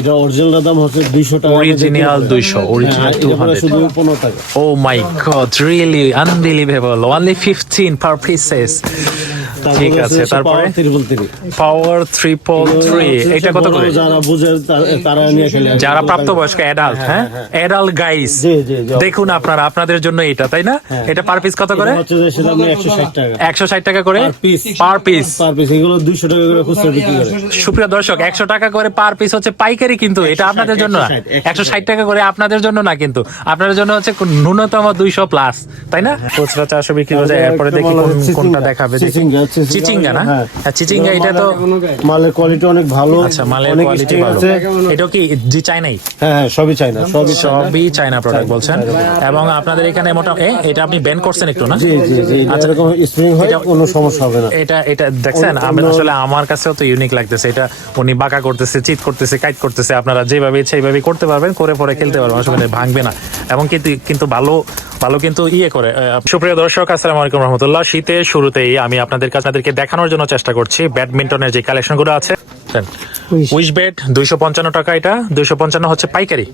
এটা অরিজিনাল দাম হচ্ছে 200 টাকা। Original 200, original এটা পড়ে 200 শুধু ও my god really unbelievable only fifteen per pieces ঠিক আছে তারপরে? পাওয়ার ট্রিপল থ্রি এটা কত করে? যারা বুঝে তারা নিয়ে খেলে যারা প্রাপ্তবয়স্ক অ্যাডাল্ট হ্যাঁ অ্যাডাল্ট গাইস জি, জি। দেখুন আপনারা আপনাদের জন্য এটা তাই না? এটা পার পিস কত করে? এটা হচ্ছে যে সেটা আপনি 160 টাকা। একশো ষাট টাকা করে? পার পিস পার পিস এগুলো 200 টাকা করে খুচরা বিক্রি করে। সুপ্রিয় দর্শক একশো টাকা করে পার পিস হচ্ছে পাইকারি কিন্তু এটা আপনাদের জন্য না। একশো ষাট টাকা করে আপনাদের জন্য না কিন্তু। আপনাদের জন্য হচ্ছে ন্যূনতম দুইশো প্লাস তাই না? খুচরা চারশো বিক্রি হয়ে যায় এরপরে দেখি কোন- কোনটা দেখাবে দেখি। চিচিঙ্গা, না? হ্যাঁ। হ্যাঁ, চিচিঙ্গা এটা তো মালের কোয়ালিটি অনেক ভালো। আচ্ছা মালের কোয়ালিটি ভালো। এটাও কি জি চাইনাই হ্যাঁ হ্যাঁ সবই চাই না সবই সবই চাইনা প্রোডাক্ট বলছেন। এবং আপনাদের এখানে মোটা এটা আপনি ব্যান করছেন একটু না? জি জি জি আচ্ছা। এরকম স্প্রিং হয় কোনো সমস্যা হবে না। এটা এটা দেখছেন আমি আসলে আমার কাছেও তো ইউনিক লাগতেছে। এটা উনি বাঁকা করতেছে চিট করতেছে কাইট করতেছে। আপনারা যেভাবে ইচ্ছা এইভাবে করতে পারবেন করে পরে খেলতে পারবেন অসুবিধা নেই, ভাঙবে না। এবং কিন্তু কিন্তু ভালো ভালো কিন্তু ইয়ে করে। সুপ্রিয় দর্শক আসসালামু আলাইকুম রহমতুল্লাহ। শীতের শুরুতেই আমি আপনাদের কাছে আপনাদেরকে দেখানোর জন্য চেষ্টা করছি। ব্যাডমিন্টনের যে কালেকশনগুলো আছে উইশ বেড দুইশো পঞ্চান্ন টাকা এটা দুইশো পঞ্চান্ন হচ্ছে পাইকারি।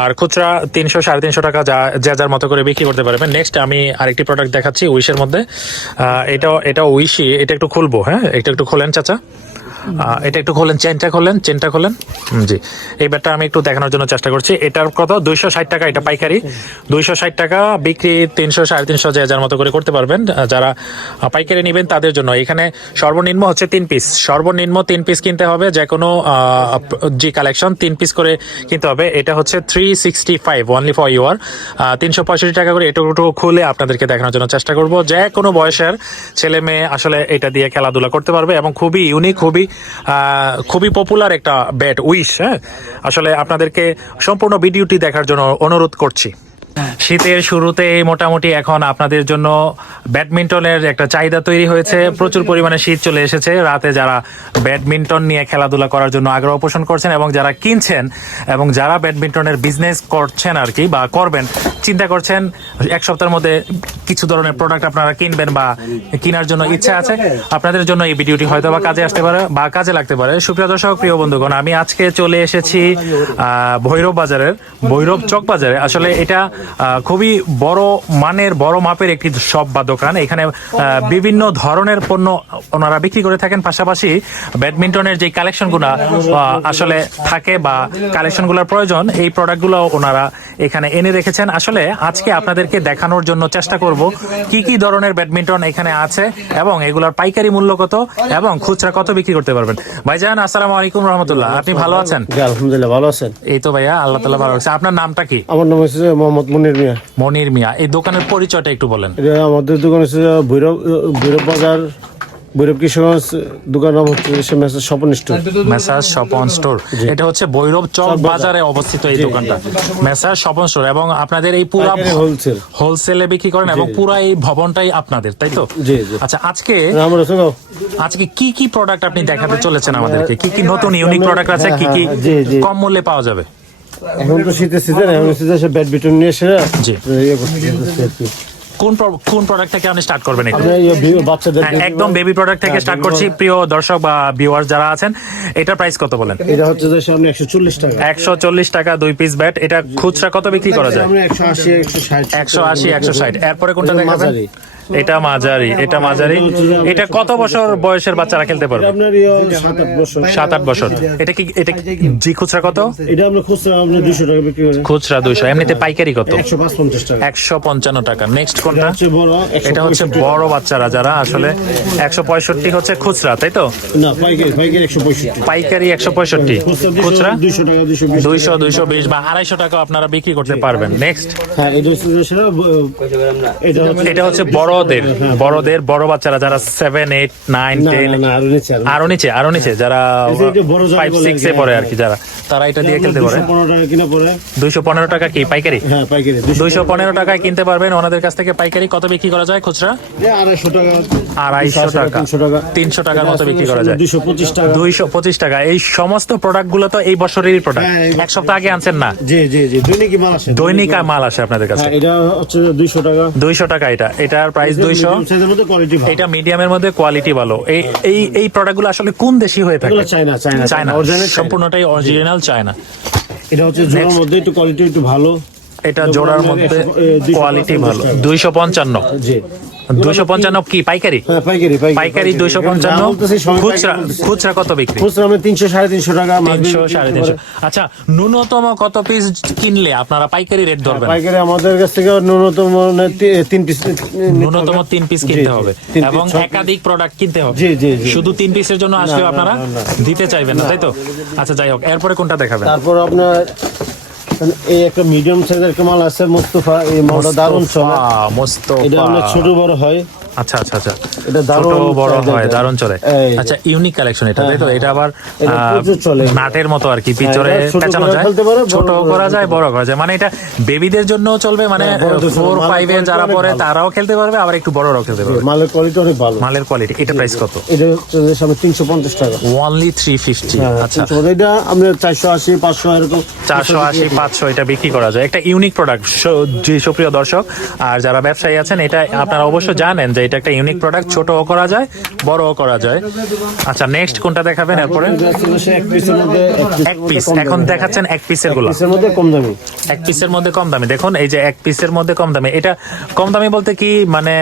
আর খুচরা তিনশো সাড়ে তিনশো টাকা যা যা যার মতো করে বিক্রি করতে পারবেন। নেক্সট আমি আরেকটি প্রোডাক্ট দেখাচ্ছি উইশের মধ্যে। এটা এটা উইশি এটা একটু খুলবো হ্যাঁ? এটা একটু খোলেন চাচা। এটা একটু খোলেন, চেনটা খোলেন চেনটা খোলেন। জি। এই ব্যাটটা আমি একটু দেখানোর জন্য চেষ্টা করছি। এটার কত? দুইশো ষাট টাকা, এটা পাইকারি। দুইশো ষাট টাকা, বিক্রি তিনশো, সাড়ে তিনশো, যে যার মতো করে করতে পারবেন। যারা পাইকারি নেবেন তাদের জন্য। এখানে সর্বনিম্ন হচ্ছে তিন পিস। সর্বনিম্ন তিন পিস কিনতে হবে, যে কোনো জি কালেকশন, তিন পিস করে কিনতে হবে। এটা হচ্ছে three sixty five only for your তিনশো পঁয়ষট্টি টাকা করে এটুকু টুকু খুলে আপনাদেরকে দেখানোর জন্য চেষ্টা করব। যে কোনো বয়সের ছেলে মেয়ে আসলে এটা দিয়ে খেলাধুলা করতে পারবে এবং খুবই ইউনিক খুবই খুবই পপুলার একটা ব্যাট উইশ হ্যাঁ? আসলে আপনাদেরকে সম্পূর্ণ ভিডিওটি দেখার জন্য অনুরোধ করছি। শীতের শুরুতে মোটামুটি এখন আপনাদের জন্য ব্যাডমিন্টনের একটা চাহিদা তৈরি হয়েছে। প্রচুর পরিমাণে শীত চলে এসেছে। রাতে যারা ব্যাডমিন্টন নিয়ে খেলাধুলা করার জন্য আগ্রহ পোষণ করছেন এবং যারা কিনছেন এবং যারা ব্যাডমিন্টনের বিজনেস করছেন আর কি বা করবেন চিন্তা করছেন, এক সপ্তাহের মধ্যে কিছু ধরনের প্রোডাক্ট আপনারা কিনবেন বা কেনার জন্য ইচ্ছা আছে, আপনাদের জন্য এই ভিডিওটি হয়তো বা কাজে আসতে পারে বা কাজে লাগতে পারে। সুপ্রিয় দর্শক, প্রিয় বন্ধুগণ, আমি আজকে চলে এসেছি ভৈরব বাজারের, ভৈরব চক বাজারে। আসলে এটা খুবই বড় মানের, বড় মাপের একটি শপ বা দোকান। এখানে বিভিন্ন ধরনের পণ্য ওনারা বিক্রি করে থাকেন। পাশাপাশি ব্যাডমিন্টনের যে কালেকশনগুলো আসলে থাকে বা কালেকশনগুলোর প্রয়োজন, এই প্রোডাক্টগুলো ওনারা এখানে এনে রেখেছেন। আসলে আজকে আপনাদেরকে দেখানোর জন্য চেষ্টা করব কি কি ধরনের ব্যাডমিন্টন এখানে আছে এবং এগুলোর পাইকারি মূল্য কত এবং খুচরা কত বিক্রি করতে পারবেন। ভাইজান আসসালামু আলাইকুম রহমতুল্লাহ। আপনি ভালো আছেন? আলহামদুলিল্লাহ ভালো আছেন? এই তো ভাইয়া আল্লাহ তালা ভালো আছে আপনার নামটা কি? আমার নাম হচ্ছে মোহাম্মদ মনির মিয়া। মনির মিয়া। এই দোকানের পরিচয়টা একটু বলেন। আমাদের দোকান হচ্ছে ভৈরব ভৈরব বাজার ভৈরব দোকান নাম হচ্ছে message Swapan store message Swapan store এটা হচ্ছে ভৈরব চক বাজারে। অবস্থিত এই দোকানটা। মেসাজ স্বপন স্টোর এবং আপনাদের এই পুরা হোলসেল হোলসেলে বিক্রি করেন এবং পুরা এই ভবনটাই আপনাদের তাই তো? জি, জি। আচ্ছা আজকে আজকে কি কি প্রোডাক্ট আপনি দেখাতে চলেছেন আমাদেরকে? কি কি নতুন ইউনিক প্রোডাক্ট আছে? কি কি। কম মূল্যে পাওয়া যাবে? এখন তো শীতের সিজন এখন সিজন এসে ব্যাডমিন্টন নিয়ে এসে জি। কোন কোন প্রোডাক্ট থেকে আপনি স্টার্ট করবেন বাচ্চাদের হ্যাঁ, একদম বেবি প্রোডাক্ট থেকে হ্যাঁ, স্টার্ট করছি প্রিয় দর্শক বা ভিউয়ার্স যারা আছেন এটা প্রাইস কত বলেন? এটা হচ্ছে যে সামনে একশো চল্লিশ টাকা। একশো চল্লিশ টাকা দুই পিস ব্যাট এটা খুচরা কত বিক্রি করা যায়? আমরা একশো আশি একশো ষাট। একশো আশি একশো ষাট। এরপরে কোনটা দেখা দেখাবেন। এটা মাঝারি এটা মাঝারি। এটা কত বছর বয়সের বাচ্চারা খেলতে পারবে? আপনার ইয়ে সাত আট বছর। এটা কি এটা জি খুচরা কত? এটা আমরা খুচরা আমরা দুশো টাকা বিক্রি করি। খুচরা দুইশো। এমনিতে পাইকারি কত? একশো পঞ্চান্ন টাকা। নেক্সট কোনটা? হচ্ছে এটা হচ্ছে বড় বাচ্চারা যারা আসলে একশো পঁয়ষট্টি হচ্ছে খুচরা তাই তো? পাইকারি পাইকারি একশো পঁয়ষট্টি। খুচরা দুইশো দুইশো বিশ বা আড়াইশো টাকা আপনারা বিক্রি করতে পারবেন। নেক্সট হ্যাঁ এটা হচ্ছে যে বড়দের বড়দের বড় বাচ্চারা যারা সেভেন এইট নাইন টেন আরও নিচে আরও নিচে। যারা ফাইভ সিক্স এ পড়ে আর কি যারা। তারা এটা দিয়ে খেলতে পারে। দুইশো পনেরো টাকা কি পাইকারি? হ্যাঁ দুইশো পনেরো টাকায় কিনতে পারবেন ওনাদের কাছ থেকে পাইকারি। কত বিক্রি করা যায় খুচরা? আড়াইশো টাকা। আড়াইশো টাকা। তিনশো টাকার মতো বিক্রি করা যায়। দুশো পঁচিশ টাকা। দুইশো পঁচিশ টাকা। এই সমস্ত প্রোডাক্টগুলো তো এই বছরেরই প্রোডাক্ট হ্যাঁ, এক সপ্তাহ আগে আনছেন না? জি জি জি। দৈনিক মাল আসে দৈনিক আর মাল আসে আপনাদের কাছে হ্যাঁ এটা হচ্ছে দুইশো টাকা। দুইশো টাকা এটা। এটার প্রাইস প্রাইস দুইশো। এটা মিডিয়ামের মধ্যে কোয়ালিটি ভালো। এই এই এই প্রোডাক্টগুলো আসলে কোন দেশি হয়ে থাকে? চায়না চায়না চায়না সম্পূর্ণটাই অরিজিনাল চায়না এটা হচ্ছে জোড়ার মধ্যে একটু কোয়ালিটি একটু ভালো। এটা জোড়ার মধ্যে কোয়ালিটি ভালো। দুইশো পঞ্চান্ন। জি। দুইশো পঞ্চান্ন কি? পাইকারি? হ্যাঁ পাইকারি পাইকারি দুইশো পঞ্চান্ন। খুচরা খুচরা কত বিক্রি? খুচরা আমি তিনশো সাড়ে তিনশো টাকা তিনশো সাড়ে তিনশো। আচ্ছা ন্যূনতম কত পিস কিনলে আপনারা পাইকারি রেট ধরবেন? পাইকারি আমাদের কাছ থেকে ন্যূনতম তিন পিস ন্যূনতম তিন পিস কিনতে হবে। এবং একাধিক প্রোডাক্ট কিনতে হবে। জি, জি, জি। শুধু তিন পিসের জন্য আসলে আপনারা। দিতে চাইবেন না। তাই তো? আচ্ছা যাই হোক এরপরে কোনটা দেখাবেন? তারপর আপনার এই একটা মিডিয়াম সাইজের একটা মাল আছে মুস্তফা এই মালটা দারুণ চলে। মোস্তফা এটা অনেক ছোট বড় হয়। আচ্ছা আচ্ছা আচ্ছা। এটা দারুণ বড় হয় দারুণ চলে। আচ্ছা ইউনিক কালেকশন এটা তাই তো? হ্যাঁ, এটা আবার চলে। নাটের মতো আর কি ছোট পেঁচানো যায়। ছোট করা যায় বড় করা যায়। মানে এটা বেবিদের জন্য চলবে মানে হ্যাঁ। ফোর ফাইভে যারা পরে তারাও খেলতে পারবে আবার একটু বড়রাও খেলতে পারবে। মালের কোয়ালিটি অনেক ভালো। মালের কোয়ালিটি এটা প্রাইস কত? এটা সামনে তিনশো পঞ্চাশ টাকা। থ্রি ফিফটি হ্যাঁ, আচ্ছা। এটা আপনার চারশো আশি পাঁচশো এরকম। চারশো আশি পাঁচশো এটা বিক্রি করা যায়। একটা ইউনিক প্রোডাক্ট সুপ্রিয় দর্শক আর যারা ব্যবসায়ী আছেন এটা আপনারা অবশ্য জানেন যে এটা একটা ইউনিক প্রোডাক্ট ছোটও করা যায় বড়ও করা যায়। আচ্ছা নেক্সট কোনটা দেখাবেন এরপরে? এক পিস এখন দেখাচ্ছেন এক পিসেরগুলো। মধ্যে কম দামি এক পিসের মধ্যে কম দামি। দেখুন এই যে এক পিসের মধ্যে কম দামি। এটা কম দামি বলতে কি মানে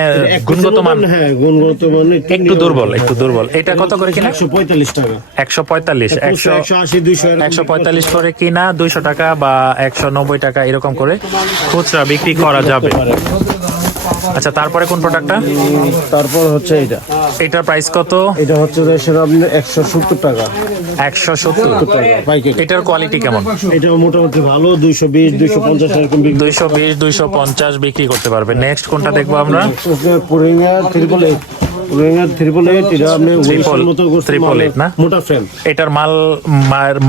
গুণগত মান? হ্যাঁ গুণগত মান একটু দুর্বল একটু দুর্বল। এটা কত করে কিনা? একশো পঁয়তাল্লিশ টাকা। একশো পঁয়তাল্লিশ একশো একশো আশি দুইশো একশো পঁয়তাল্লিশ করে কিনা দুইশো টাকা বা একশো নব্বই টাকা এরকম করে খুচরা বিক্রি করা যাবে। আচ্ছা তারপরে কোন প্রোডাক্টটা তারপর হচ্ছে এটা এটার প্রাইস কত? এটা হচ্ছে একশো সত্তর টাকা। একশো সত্তর টাকা এটার কোয়ালিটি কেমন? এটা মোটামুটি ভালো দুইশো বিশ দুইশো পঞ্চাশ এরকম দুইশো বিশ দুইশো পঞ্চাশ বিক্রি করতে পারবে নেক্সট কোনটা দেখব আমরা? পুরিঙ্গা ত্রিপল এইট ট্রিপল এইট এটা আপনি মতো করছে triple না? মোটা ফ্রেম এটার মাল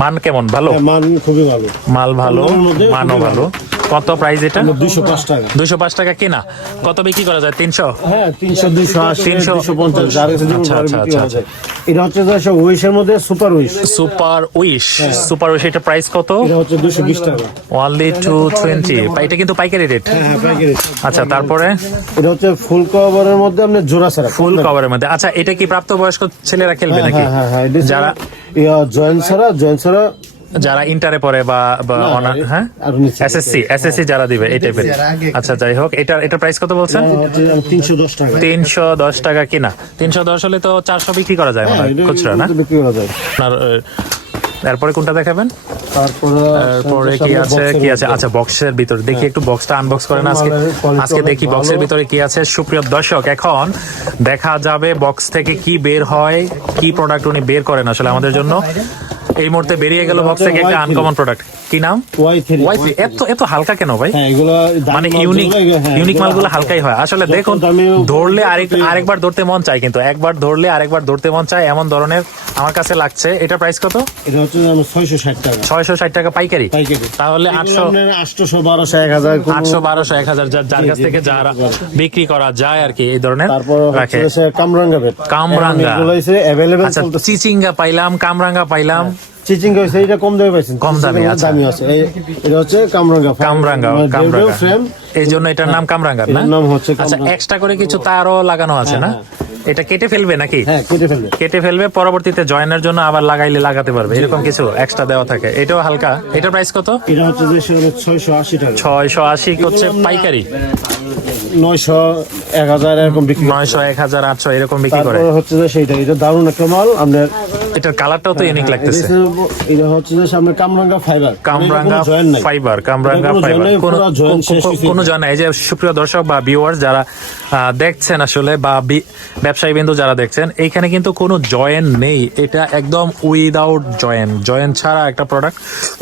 মান কেমন? ভালো? মান খুবই ভালো। মাল ভালো মানও ভালো। কত প্রাইস এটা? দুইশো পাঁচ টাকা। দুইশো পাঁচ টাকা কেনা। কত বিক্রি করা যায়? তিনশো? হ্যাঁ তিনশো দুইশো আশি 300 দুইশো পঞ্চাশ যার কাছে যেমন বিক্রি হওয়া যায়। এটা হচ্ছে উইশের মধ্যে super wish super wish super wish এটা প্রাইস কত? এটা হচ্ছে দুশো বিশ টাকা। অনলি টু টোয়েন্টি এটা কিন্তু পাইকারি রেট হ্যাঁ পাইকারি আচ্ছা তারপরে? এটা হচ্ছে ফুল কভারের মধ্যে আপনার জোড়া ছাড়া। ফুল কভারের মধ্যে। আচ্ছা এটা কি প্রাপ্তবয়স্ক ছেলেরা খেলবে নাকি? হ্যাঁ হ্যাঁ হ্যাঁ এটা যারা জয়েন্ট ছাড়া জয়েন্ট ছাড়া যারা ইন্টারে পড়ে বা হ্যাঁ। এসএসসি এসএসসি যারা দিবে এই টাইপের আচ্ছা যাই হোক এটা এটা প্রাইস কত বলছেন? তিনশো দশ টাকা। কিনা। তিনশো দশ হলে তো চারশো বিক্রি করা যায় মনে হয় খুচরা না? এটা বিক্রি করা যায়। আপনার আহ, এরপরে কোনটা দেখাবেন? তারপরে তারপরে কি আছে? কি আছে? আচ্ছা বক্সের ভিতরে। দেখি একটু বক্সটা আনবক্স করেন আজকে। আজকে দেখি বক্সের ভিতরে কি আছে? সুপ্রিয় দর্শক এখন দেখা যাবে বক্স থেকে কি বের হয় কি প্রোডাক্ট উনি বের করেন আসলে আমাদের জন্য। এই মুহূর্তে বেরিয়ে গেল বক্স থেকে একটা আনকমন প্রোডাক্ট কি নাম? ওয়াই থ্রি এত এত হালকা কেন ভাই? হ্যাঁ এগুলো মানে ইউনিক হ্যাঁ, ইউনিক মালগুলো হালকাই হয়। আসলে দেখুন ধরলে আরেক আরেকবার ধরতে মন চায় কিন্তু। একবার ধরলে আরেকবার ধরতে মন চায় এমন ধরনের আমার কাছে লাগছে। এটা প্রাইস কত? এটা হচ্ছে ছয়শো ষাট টাকা। ছয়শো ষাট টাকা পাইকারি? তাহলে আটশো আটশো বারোশো এক হাজার কোনো- আটশো বারোশো এক হাজার যার যার কাছ থেকে যারা বিক্রি করা যায় আর কি এই ধরনের তারপর রাখে। কামরাঙ্গা কামরাঙ্গা। এগুলো হচ্ছে অ্যাভেলেবেল আচ্ছা চিচিঙ্গা পাইলাম কামরাঙ্গা পাইলাম। চিচিং হয়েছে এটা কম দামে পাইছেন। কম দামে, আচ্ছা। দামি আছে। এটা হচ্ছে কামরাঙ্গা কামরাঙ্গা কামরাঙ্গা। ফ্রেম এই জন্য এটার নাম কামরাঙ্গা না? নাম হচ্ছে আচ্ছা এক্সট্রা করে কিছু তারও লাগানো আছে না? এটা কেটে ফেলবে নাকি? হ্যাঁ কেটে ফেলবে। কেটে ফেলবে পরবর্তীতে জয়েনের জন্য আবার লাগাইলে লাগাতে পারবে। এরকম কিছু এক্সট্রা দেওয়া থাকে। এটাও হালকা। এটার প্রাইস কত? এটা হচ্ছে যে ছয়শো আশি টাকা। ছয়শো আশি হচ্ছে পাইকারি। নয়শো এক হাজার এরকম বিক্রি করে। নয়শো এক হাজার আটশো এরকম বিক্রি করে। তারপরে হচ্ছে যে সেইটা এটা দারুণ একটা মাল। আপনার এটার কালারটাও তো ইউনিক লাগতেছে। এটা হচ্ছে যে সামনে কামরাঙ্গা ফাইবার কামরাঙ্গা ফাইবার কামরাঙ্গা ফাইবার কোনো পুরো join শেষ কো- কিছুই কোনো জয় নাই। এই যে সুপ্রিয় দর্শক বা ভিউয়ার্স যারা দেখছেন আসলে বা ব্যবসায়ী বিন্দু যারা দেখছেন এইখানে কিন্তু কোনো জয়েন নেই। এটা একদম উইদাউট জয়েন জয়েন ছাড়া একটা প্রোডাক্ট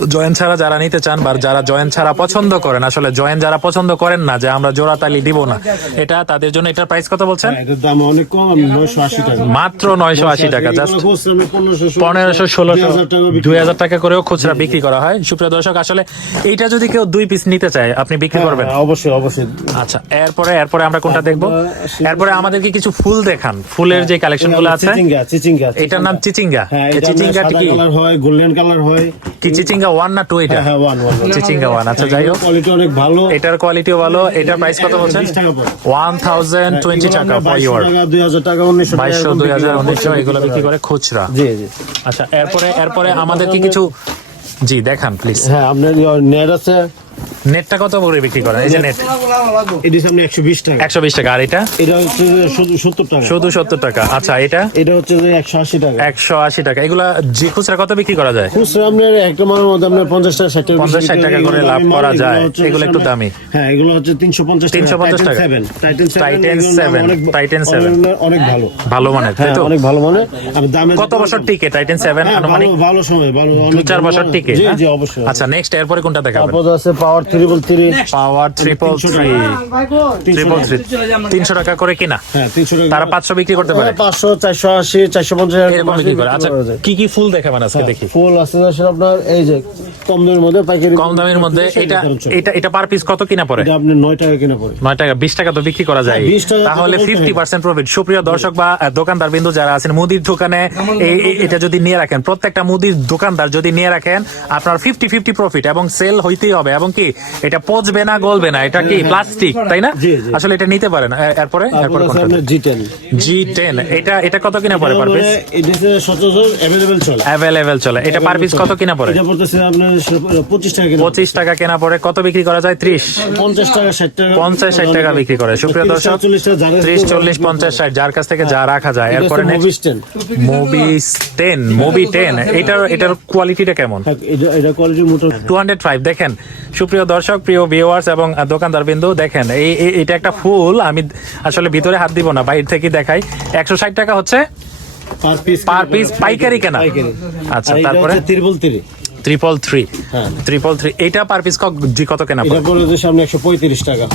জয়েন ছাড়া যারা নিতে চান বা যারা জয়েন ছাড়া পছন্দ করেন আসলে জয়েন যারা পছন্দ করেন না যে আমরা জোড়া তালি দিব না এটা তাদের জন্য এটার প্রাইস কত বলছেন? হ্যাঁ, এটার দাম অনেক কম নয়শো আশি টাকা। মাত্র নয়শো আশি টাকা জাস্ট পনেরোশো ষোলোশো দুই হাজার টাকা করেও খুচরা বিক্রি করা হয়। সুপ্রিয় দর্শক আসলে এইটা যদি কেউ দুই পিস নিতে চায় আপনি বিক্রি করবেন? হ্যাঁ, অবশ্যই অবশ্যই। আচ্ছা এরপরে এরপরে আমরা কোনটা দেখব? এরপরে আমাদেরকে কিছু ফুল দেখান। ফুলের যে কালেকশনগুলো আছে। চিচিঙ্গা চিচিঙ্গা এটার নাম চিচিঙ্গা। হ্যাঁ সাদা কি? কালার হয় গোল্ডেন কালার হয়। কি চিচিঙ্গা ওয়ান না টু এটা? হ্যাঁ ওয়ান ওয়ান চিচিঙ্গা ওয়ান আচ্ছা যাই হোক। কোয়ালিটি অনেক ভালো। এটার কোয়ালিটিও ভালো। এটার প্রাইস কত বলছেন? টাকা ওয়ান থাউজেন্ড টোয়েন্টি ফর দুই হাজার টাকা উনিশশো বাইশশো দুই হাজার উনিশশো এগুলো বিক্রি করে খুচরা। জি। আচ্ছা এরপরে এরপরে আমাদেরকে কিছু জি দেখান প্লিজ হ্যাঁ আপনার নেট আছে নেটটা কত করে বিক্রি করেন? এই যে নেট এটি সামনে একশো বিশ টাকা। একশো বিশ টাকা। আর এটা? এটা হচ্ছে শুধু সত্তর টাকা। শুধু সত্তর টাকা। আচ্ছা এটা? এটা হচ্ছে যে একশো আশি টাকা। একশো আশি টাকা। এগুলা জি খুচরা কত বিক্রি করা যায়? খুচরা আপনার একটা মানের মধ্যে আপনার পঞ্চাশ টাকা ষাট টাকা 50 ষাট টাকা করে। লাভ করা যায়। এগুলো একটু দামি। হ্যাঁ এগুলো হচ্ছে তিনশো পঞ্চাশ 350 টাকা। সেভেন টাইটেন সেভেন 7, Titan 7 অনেক ভালো ভালো মানের তাই হ্যাঁ তো? অনেক ভালো মানে আমি দামে কত বছর টিকে টাইটেন সেভেন হ্যাঁ, আনুমানিক? ভালো সময় ভালো দু চার বছর মানে। টিকে জি হ্যাঁ? জি অবশ্যই। আচ্ছা নেক্সট এরপরে কোনটা দেখাবেন? তারপর আছে power triple three power triple three triple three তিনশো টাকা করে কিনা? হ্যাঁ তারা পাঁচশো বিক্রি করতে পারে। পাঁচশো চারশো আশি চারশো পঞ্চাশ এরকম বিক্রি করে। আচ্ছা কি কি ফুল দেখাবেন আজকে দেখি? ফুল আছে আপনার এই যে কম দামের মধ্যে পাইকারি কম দামের মধ্যে এটা এটা এটা পার পিস কত কিনা পড়ে? আপনি নয় টাকা কিনা পড়ে। নয় টাকা বিশ টাকা তো বিক্রি করা যায়। হ্যাঁ, 20 তাহলে বলতে ফিফটি হবে। পার্সেন্ট প্রফিট সুপ্রিয় দর্শক বা দোকানদার বিন্দু যারা আছেন মুদির দোকানে এটা যদি নিয়ে রাখেন প্রত্যেকটা মুদির দোকানদার যদি নিয়ে রাখেন আপনার ফিফটি ফিফটি প্রফিট এবং সেল হইতেই হবে এবং কি? এটা পচবে না গলবে না? এটা কি প্লাস্টিক তাই না? হ্যাঁ। আসলে এটা নিতে পারেন এরপরে? এরপরে এটা এটা কত কিনা পড়ে পার পিস এটা সচরাচর অ্যাভেলেবেল চলে। এটা পার পিস কত কিনা পড়ে? এটা পড়তেছে আপনার পঁচিশ টাকা কিনা পঁচিশ টাকা কেনা পড়ে। কত বিক্রি করা যায়? ত্রিশ। পঞ্চাশ টাকা ষাট টাকা। বিক্রি করে। সুপ্রিয় দর্শক টাকা, চল্লিশ টাকা যারা ত্রিশ চল্লিশ পঞ্চাশ ষাট যার কাছ থেকে যা রাখা যায়। এরপরে মুভি টেন মুভি টেন এটার এটার কোয়ালিটিটা কেমন? এটা কোয়ালিটি টু হান্ড্রেড ফাইভ দেখেন। সুপ্রিয় দর্শক প্রিয় ভিউয়ার্স এবং দোকানদার বিন্দু দেখেন এই এটা একটা ফুল আমি আসলে ভিতরে হাত দিব না বাইরে থেকে দেখাই একশো ষাট টাকা হচ্ছে পার পিস পাইকারি কেনা? আচ্ছা, তারপরে? ট্রিপল থ্রি হ্যাঁ। ট্রিপল থ্রি এটা পার পিস জি কত কেনা পড়ে? সামনে একশো পঁয়ত্রিশ টাকা।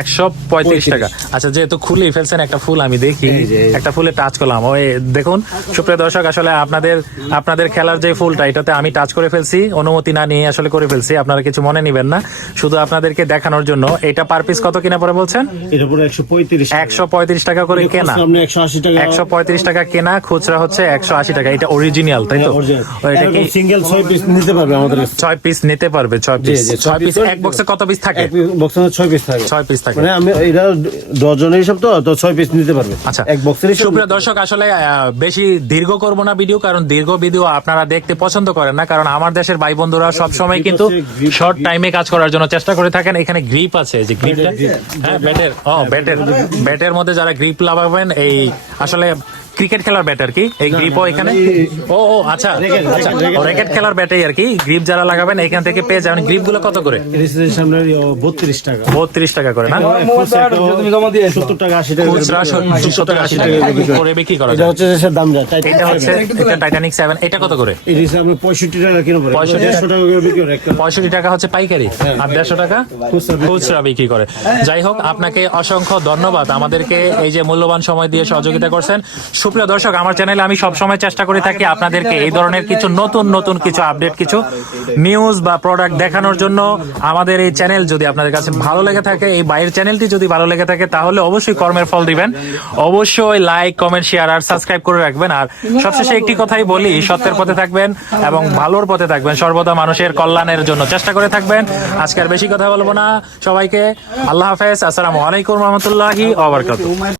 একশো পঁয়ত্রিশ টাকা। আচ্ছা যেহেতু খুলে ফেলছেন একটা ফুল আমি দেখি। একটা ফুলে টাচ করলাম। ওই দেখুন সুপ্রিয় দর্শক আসলে আপনাদের আপনাদের খেলার যে ফুলটা এটাতে আমি টাচ করে ফেলছি অনুমতি না নিয়ে আসলে করে ফেলছি। আপনারা কিছু মনে নিবেন না। শুধু আপনাদেরকে দেখানোর জন্য এটা পার পিস কত কিনা পরে বলছেন? একশো পঁয়ত্রিশ টাকা। করে কেনা। একশো পঁয়ত্রিশ টাকা কেনা খুচরা হচ্ছে একশো আশি টাকা। এটা অরিজিনাল তাই তো? এটা সিঙ্গেল ছয় পিস নিতে পারবে আমাদের ছয় পিস নিতে পারবে ছয় পিস ছয় পিস এক বক্সে কত পিস থাকে? এক বক্সে ছয় পিস থাকে। ছয় পিস থাকে। মানে আমি এটা ডজন হিসাব তো তো ছয় পিস নিতে পারবে। আচ্ছা। এক বক্সের হিসাব সুপ্রিয় দর্শক আসলে বেশি দীর্ঘ করব না ভিডিও কারণ দীর্ঘ ভিডিও আপনারা দেখতে পছন্দ করেন না কারণ আমার দেশের ভাই বন্ধুরা সব সময় কিন্তু শর্ট টাইমে কাজ করার জন্য চেষ্টা করে থাকেন। এখানে গ্রিপ আছে যে গ্রিপটা হ্যাঁ ব্যাটের ও ব্যাটের ব্যাটের মধ্যে যারা গ্রিপ লাগাবেন এই আসলে ক্রিকেট খেলার ব্যাট আর কি? এই গ্রিপও এখানে? ও ও আচ্ছা। আচ্ছা র্যাকেট খেলার ব্যাটেই আর কি? গ্রিপ যারা লাগাবেন এখান থেকে পেয়ে যাবেন। গ্রিপগুলো কত করে? সামনে বত্রিশ টাকা। বত্রিশ টাকা করে না? সত্তর টাকা আশি টাকা খুচরা দুশো টাকা আশি টাকা করে বিক্রি করা। এটা হচ্ছে দামটা এটা হচ্ছে এটা টাইটানিক সেভেন এটা কত করে? পঁয়ষট্টি টাকা কিলো পড়ে। 65 টাকা করে বিক্রি করে পঁয়ষট্টি টাকা হচ্ছে পাইকারি আর দেড়শো টাকা খুচরা বিক্রি করে। যাই হোক আপনাকে অসংখ্য ধন্যবাদ। আমাদেরকে এই যে মূল্যবান সময় দিয়ে সহযোগিতা করছেন। সুপ্রিয় দর্শক, আমার চ্যানেলে আমি সবসময় চেষ্টা করে থাকি আপনাদেরকে এই ধরনের কিছু নতুন নতুন কিছু আপডেট কিছু নিউজ বা প্রোডাক্ট দেখানোর জন্য। আমাদের এই চ্যানেল যদি আপনাদের কাছে ভালো লেগে থাকে, এই বাইরের চ্যানেলটি যদি ভালো লেগে থাকে, তাহলে অবশ্যই কর্মের ফল দিবেন। অবশ্যই লাইক কমেন্ট শেয়ার আর সাবস্ক্রাইব করে রাখবেন। আর সবশেষে একটি কথাই বলি, সত্যের পথে থাকবেন এবং ভালোর পথে থাকবেন। সর্বদা মানুষের কল্যাণের জন্য চেষ্টা করে থাকবেন। আজকে আর বেশি কথা বলব না। সবাইকে আল্লাহ হাফেজ। আসসালামু আলাইকুম রহমতুল্লাহি